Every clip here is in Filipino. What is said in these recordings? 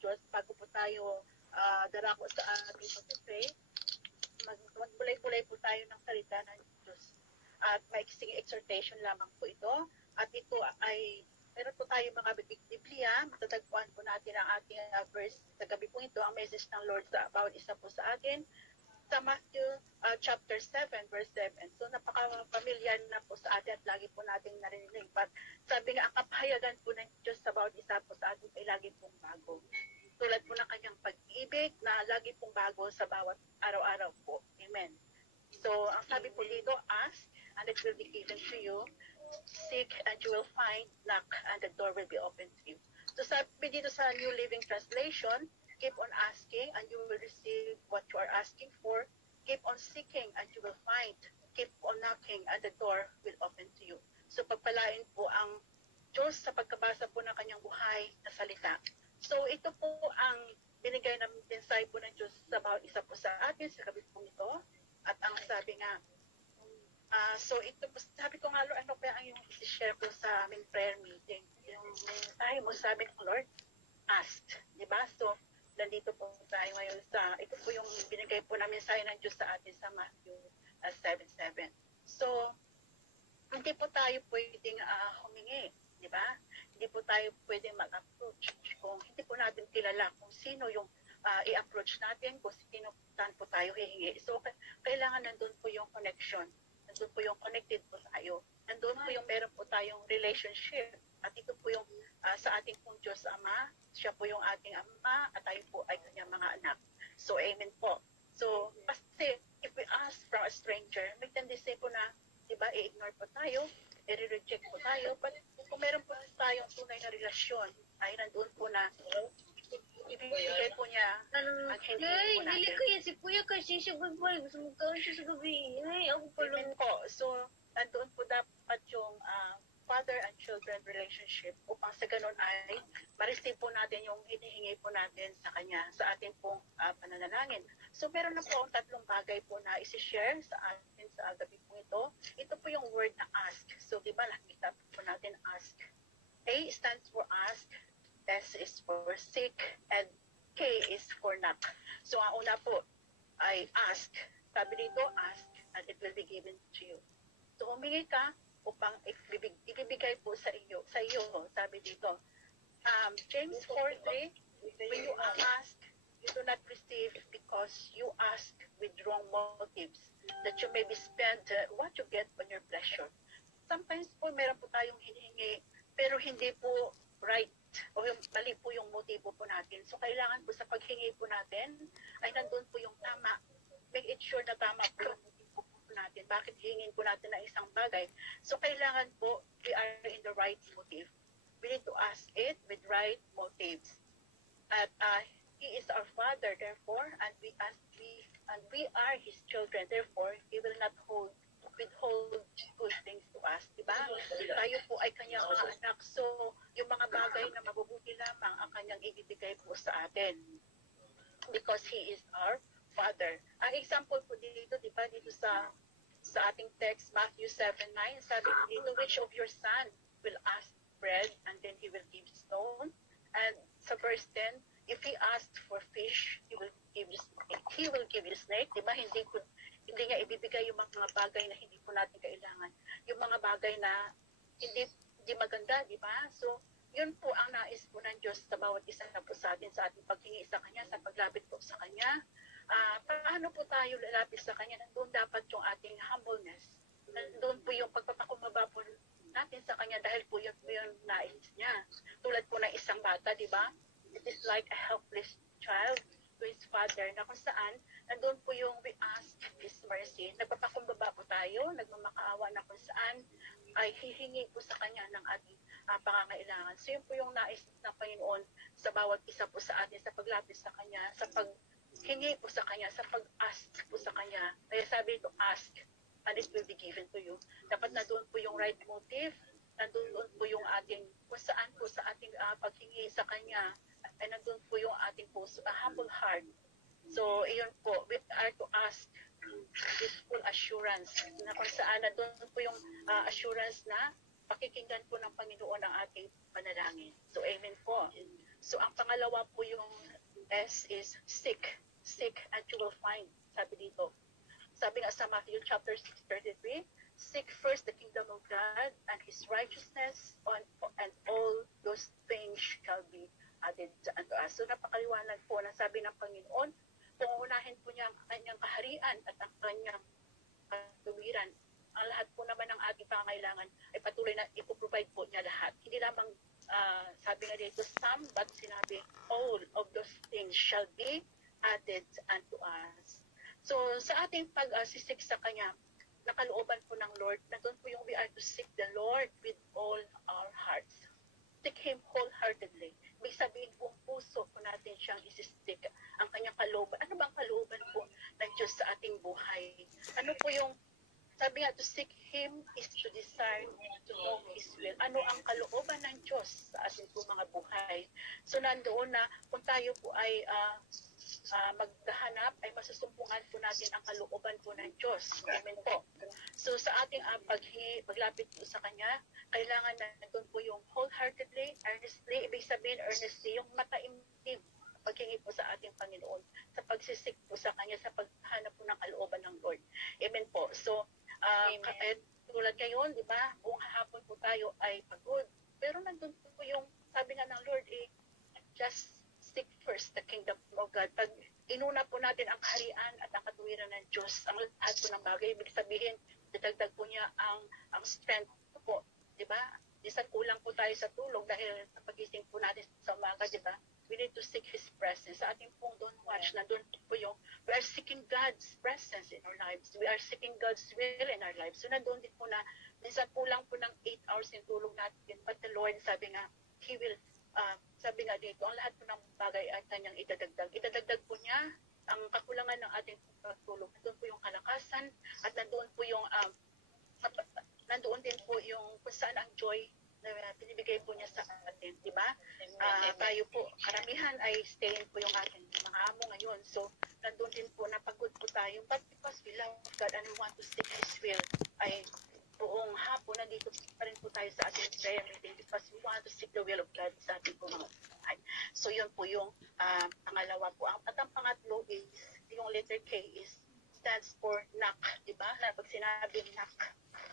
Diyos, bago po tayo darako sa ating pag-pray, magbulay-bulay po tayo ng salita ng Diyos. At maiksing exhortation lamang po ito. At ito ay, meron po tayo mga Biblia, matatagpuan po natin ang ating verse sa gabi po ito, ang message ng Lord sa bawat isa po sa atin, sa Matthew chapter 7, verse 7. So napaka-familiar na po sa atin at lagi po nating narinig. But sabi nga, ang kapahayagan po ng Diyos sa bawat isa po sa atin ay lagi pong bago. Tulad po ng kanyang pag-ibig na lagi pong bago sa bawat araw-araw po. Amen. So ang sabi po dito, ask and it will be given to you. Seek and you will find. Knock and the door will be open to you. So sabi dito sa New Living Translation, keep on asking and you will receive what you are asking for. Keep on seeking and you will find. Keep on knocking and the door will open to you. So pagpalain po ang Diyos sa pagkabasa po ng kanyang buhay na salita. So ito po ang binigay ng mensahe po ng Diyos sa bawat isa po sa atin sa gabi po ito. At ang sabi nga, so ito po, sabi ko nga, Lord, ano pa ang yung isi-share po sa aming prayer meeting? Yung mensahe mo, sabi ko, Lord, ask. Diba? So, nandito po tayo ngayon sa, ito po yung binigay po na mensahe ng Diyos sa atin sa Matthew 7:7. So, hindi po tayo pwedeng humingi, di ba? Hindi po tayo pwedeng mag-approach kung hindi po natin kilala kung sino yung i-approach natin, kung sino saan po tayo hihingi. So, kailangan nandun po yung connection. Nandun po yung connected po tayo. Nandun po yung meron po tayong relationship. At ito po yung sa ating pong Diyos Ama, siya po yung ating Ama, at tayo po ay kanyang mga anak. So, amen po. So, kasi if we ask from a stranger, may tendency po na, di ba, i-ignore po tayo, i-reject po tayo, but kung meron po tayong tunay na relasyon, ay nandun po na ibibigay po niya ang hindi po natin. Dili ko yan si Kuya kasi siya bagbalik. Gusto mo gawin siya sa gabi. Ay, ako pa lang. Amen po. So, nandun po dapat yung father and children relationship upang sa ganun ay ma-receive po natin yung hinihingi po natin sa kanya, sa ating pong pananalangin. So, meron na po ang tatlong bagay po na isi-share sa atin sa gabi po ito. Ito po yung word na ask. So, di ba, nakita po natin ask. A stands for ask, S is for seek, and K is for knock. So, ang una po ay ask. Sabi dito, ask, and it will be given to you. So, humingi ka upang ibibigay po sa iyo. Sabi dito, James 4:3, when you ask, you do not receive because you ask with wrong motives, that you may be spent what you get on your pleasure. Sometimes po, meron po tayong hinihingi, pero hindi po right o yung mali po yung motibo po natin. So, kailangan po sa paghingi po natin ay nandun po yung tama. Make it sure na tama po yung motibo po natin. Bakit hingin po natin ng isang bagay? So, kailangan po we are in the right motive. We need to ask it with right motives. At He is our Father, therefore, and we are His children. Therefore, He will not withhold good things to us, diba? Tayo po ay kanyang mga anak. So, yung mga bagay na mabubuti lamang ang kanyang ibibigay po sa atin. Because He is our Father. Ang example po dito, diba, dito sa ating text, Matthew 7:9, sabi dito, which of your son will ask bread and then he will give stone? And sa verse 10, if he asked for fish, he will give you snake. Diba, hindi niya ibibigay yung mga bagay na hindi po natin kailangan. Yung mga bagay na hindi maganda, di ba? So, yun po ang nais po ng Diyos sa bawat isa na po sa atin, sa ating paghingi sa Kanya, sa paglapit po sa Kanya. Paano po tayo lalapit sa Kanya? Nandun dapat yung ating humbleness. Nandun po yung pagpapakumbaba po natin sa Kanya dahil po yun po yung nais niya. Tulad po ng isang bata, di ba? It is like a helpless child to his father, na kung saan nandun po yung we ask His mercy. Nagpapakumbaba po tayo, nagmamakaawa na kung saan ay hihingi po sa Kanya ng ating pangangailangan. So yun po yung nais ng Panginoon sa bawat isa po sa atin, sa paglapit sa Kanya, sa paghingi po sa Kanya, sa pag-ask po sa Kanya. Kaya sabi ito, ask, and it will be given to you. Dapat nandun po yung right motive, nandun po yung ating, kung saan po sa ating paghingi sa Kanya, ay nandun po yung ating po humble heart. So, iyon po, we are to ask with full assurance na kung saan nandun po yung assurance na pakikinggan po ng Panginoon ang ating panalangin. So, amen po. So ang pangalawa po yung S is seek. Seek and you will find. Sabi dito. Sabi nga sa Matthew chapter 6:33, seek first the kingdom of God and His righteousness, and all those things shall be added unto us. So napakaliwanag po na sabi ng Panginoon, pangunahin po niya ang kanyang kaharian at ang kanyang katuwiran. Ang lahat po naman ng ating pangangailangan ay patuloy na ipoprovide po niya lahat. Hindi lamang sabi nga dito some, but sinabi all of those things shall be added unto us. So sa ating pag-sisik sa Kanya, nakalooban po ng Lord, na doon po yung we are to seek the Lord with all our hearts. Seek Him wholeheartedly. Ibig sabihin buong puso po natin siyang isistik ang kanyang kalooban. Ano bang kalooban po ng Diyos sa ating buhay? Ano po yung, sabi nga, to seek Him is to desire to know His will. Ano ang kalooban ng Diyos sa ating po mga buhay? So nandoon na kung tayo po ay maghahanap, ay masusumpungan po natin ang kalooban po ng Diyos. Amen po. So sa ating paglapit po sa Kanya, kailangan na nandun po yung wholeheartedly, earnestly, ibig sabihin earnestly, yung mataimtim paghingi po sa ating Panginoon, sa pagsisik po sa Kanya, sa paghanap po ng kalooban ng Lord. Amen po. So, tulad ngayon, di ba, buong hapon po tayo ay pagod. Pero nandun po yung, sabi nga ng Lord, just seek first the kingdom of God. Pag inuna po natin ang kaharian at ang katuwiran ng Diyos, ang lahat po ng bagay, ibig sabihin, dadagdag po niya ang strength po, di ba? Minsan kulang po tayo sa tulog dahil sa pagising po natin sa umaga, di ba? We need to seek His presence. Sa ating pong don't watch, nandun po yung, we are seeking God's presence in our lives. We are seeking God's will in our lives. So nandun din po na, minsan kulang po ng 8 hours yung tulog natin. But the Lord, sabi nga, He will, sabi nga dito, ang lahat po ng bagay ay kanyang idadagdag. Idadagdag po niya ang kakulangan ng ating pagtulog. Nandun po yung kalakasan at nandun po yung, nandoon din po yung kung saan ang joy na pinibigay po niya sa atin, di ba? Tayo po, karamihan ay stayin po yung ating mga amo ngayon. So, nandun din po, napagod po tayo. But because we love God and we want to seek His will, ay buong hapon, nandito pa rin po tayo sa ating prayer meeting because we want to seek the will of God sa ating po mga buhay. So, yun po yung pangalawa po. At ang pangatlo is, yung letter K is, stands for knock, di ba? Na pag sinabi knock,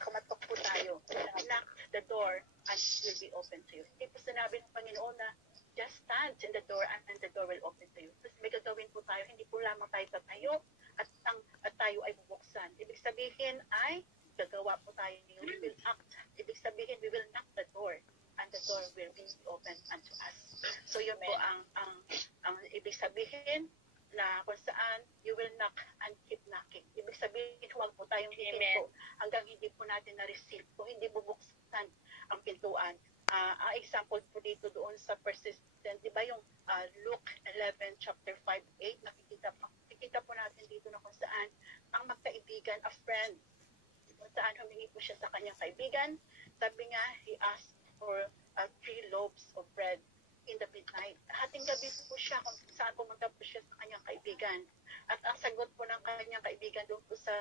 kumatok po tayo. Knock the door and it will be open to you. Hindi po sinabi ng Panginoon na just stand in the door and the door will open to you. Tapos may gagawin po tayo, hindi po lamang tayo tatayo at tayo ay bubuksan. Ibig sabihin ay gagawa po tayo. We will act. Ibig sabihin, we will knock the door and the door will be open unto us. So yun po ang ibig sabihin na kung saan you will knock and keep knocking. Ibig sabihin, huwag po tayong hihinto hanggang hindi po natin na-receive. Kung hindi bubuksan ang pintuan. Ang example po dito doon sa persistent, di ba yung Luke 11, chapter 5-8, nakikita po natin dito na kung saan ang magkaibigan, a friend, kung saan humingi po siya sa kanyang kaibigan. Sabi nga, he asked for 3 loaves of bread in the midnight. Hating gabi po siya kung saan pumunta po siya sa kanyang kaibigan. At ang sagot po ng kanyang kaibigan doon po sa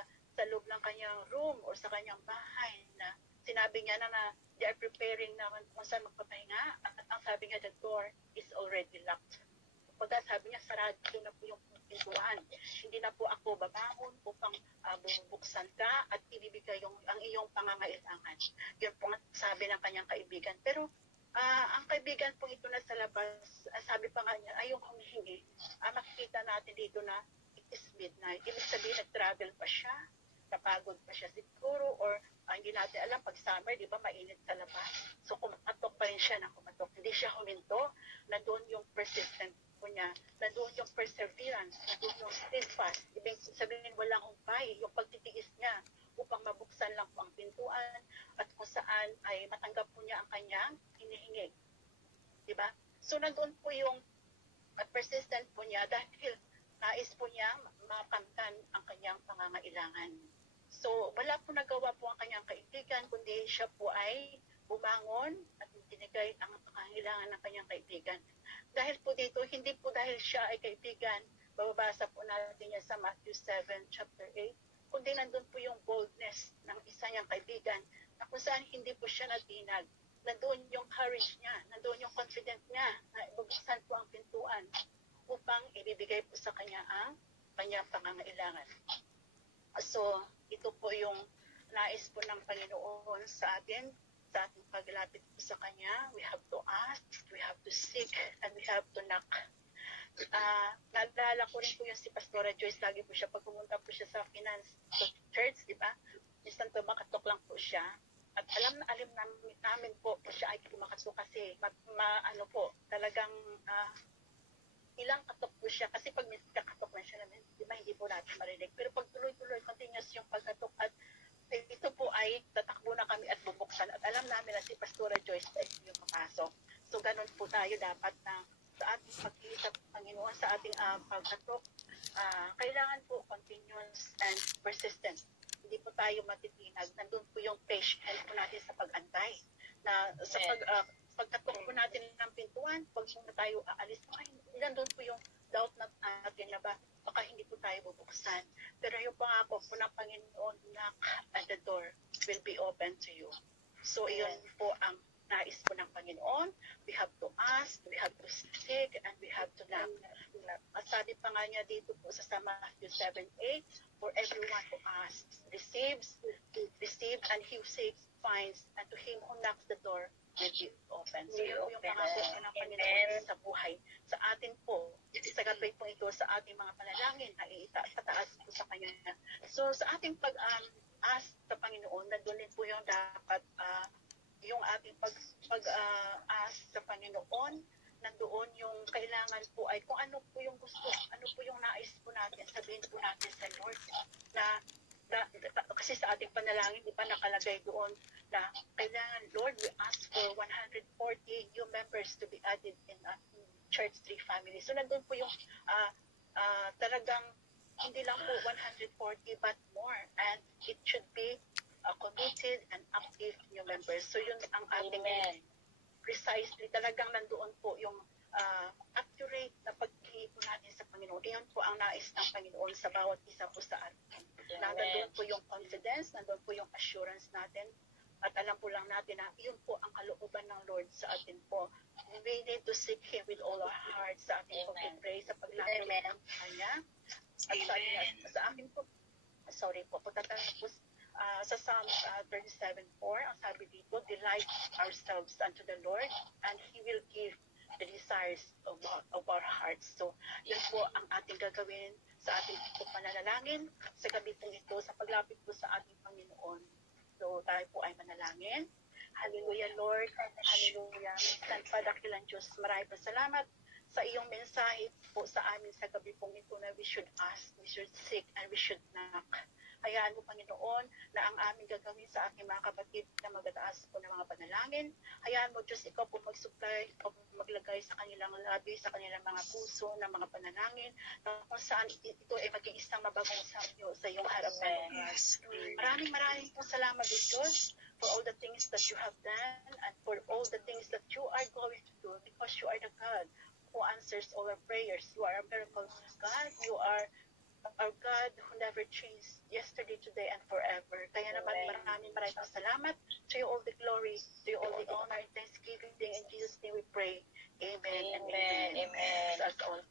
loob ng kanyang room o sa kanyang bahay na sinabi niya na they are preparing na kung saan magpapahinga. At ang sabi niya, the door is already locked. Pagka sabi niya, sarado na po yung pintuan. Hindi na po ako babangon upang bubuksan ka at ibibigay ang iyong pangangailangan. Yun po nga sabi ng kanyang kaibigan. Pero ang kaibigan po ito na sa labas, sabi pa nga niya, ayong humihingi. Makikita natin dito na it is midnight. Ibig sabihin, nag-travel pa siya, napagod pa siya siguro, or hindi natin alam, pag summer, di ba, mainit sa labas. So, kumatok pa rin siya na kumatok. Hindi siya huminto. Nandun yung persistent po niya. Nandun yung perseverance. Nandun yung steadfast. Ibig sabihin, walang humpay. Yung pagtitiis niya upang mabuksan lang po ang pintuan at kung saan ay matanggap po niya ang kanyang hinihingi. Diba? So, nandun po yung persistent po niya dahil nais po niya makamtan ang kanyang pangangailangan. So, wala po nagawa po ang kanyang kaibigan, kundi siya po ay bumangon at binigay ang pangangailangan ng kanyang kaibigan. Dahil po dito, hindi po dahil siya ay kaibigan, bababasa po natin niya sa Matthew 7, chapter 8, kundi nandun po yung boldness ng isa niyang kaibigan na kung saan hindi po siya natinag. nandoon yung courage niya, nandoon yung confident niya na bubuksan po ang pintuan upang ibibigay po sa kanya ang kanyang pangangailangan. So, ito po yung nais po ng Panginoon sa atin, sa ating paglapit po sa Kanya. We have to ask, we have to seek, and we have to knock. Naalala ko rin po yung si Pastora Joyce, lagi po siya, pag pumunta po siya sa finance church, di ba? Minsan po makatok lang po siya. At alam namin po siya ay kumakatok kasi talagang ilang katok po siya. Kasi pag may kakatok na siya namin, di ba, hindi po natin marinig. Pero pag tuloy-tuloy, continuous yung pagkatok at ito po ay tatakbo na kami at bubuksan. At alam namin na si Pastora Joyce ay yung papasok. So, ganun po tayo dapat na sa ating pagkita, Panginoon, sa ating pagkatok, kailangan po continuous and persistent. Hindi po tayo matitinag. Nandun po yung patience po natin sa pag-antay. Na sa pagkatok po natin ng pintuan, pag muna tayo aalis, nandun po yung doubt natin na baka hindi po tayo bubuksan. Pero yung pangako po ng Panginoon, knock at the door will be open to you. So, iyon po ang nais po ng Panginoon. We have to ask, we have to seek, and we have to knock. At sabi pa nga niya dito po sa Matthew 7:8, for everyone who asks, receives, and he who seeks, finds, and to him who knocks the door will be open. So, yun po yung pangako po ng Panginoon sa buhay. Sa atin po, isagabay po ito sa ating mga panalangin na itataas po sa Kanya. So, sa ating pag-ask sa Panginoon, nandun din po yung dapat yung ating pag-ask sa Panginoon, nandoon yung kailangan po ay kung ano po yung gusto, ano po yung nais po natin, sabihin po natin sa Lord na kasi sa ating panalangin, di ba nakalagay doon na kailangan, Lord, we ask for 140 new members to be added in Church 3 family. So, nandun po yung talagang hindi lang po 140 but more, and it should be committed and active new members. So, yun ang ating precisely, talagang nandoon po yung accurate na paghingi po natin sa Panginoon. Iyon po ang nais ng Panginoon sa bawat isa po sa atin. Nandoon po yung confidence, nandoon po yung assurance natin, at alam po lang natin na yun po ang kalooban ng Lord sa atin po. We need to seek Him with all our hearts sa ating pag-pray, sa paglapit ng Kanya. At sa amin po, punta tayo po sa Psalms 37:4, ang sabi dito, delight ourselves unto the Lord, and He will give the desires of our hearts. So, yun po ang ating gagawin sa ating pananalangin sa gabi po ito, sa paglapit po sa ating Panginoon. So, tayo po ay manalangin. Hallelujah, Lord. Hallelujah. Minsan pa, dakilang Diyos, maraming salamat sa iyong mensahe po sa amin sa gabi pong ito na we should ask, we should seek, and we should knock. Hayaan mo, Panginoon, na ang aming gagawin sa aking mga kapatid na magataas po ng mga panalangin. Hayaan mo, Diyos, ikaw po mag-supply, ikaw po maglagay sa kanilang labi, sa kanilang mga puso ng mga panalangin, na kung saan ito ay maging isang mabagong sa iyong harapan. Maraming po salamat, Diyos, for all the things that you have done and for all the things that you are going to do, because you are the God who answers all our prayers. You are a miracle God. You are our God who never changed yesterday, today, and forever. Kaya naman maraming salamat. To you all the glory, to you all the honor and thanksgiving. In Jesus' name we pray. Amen and amen. That's all.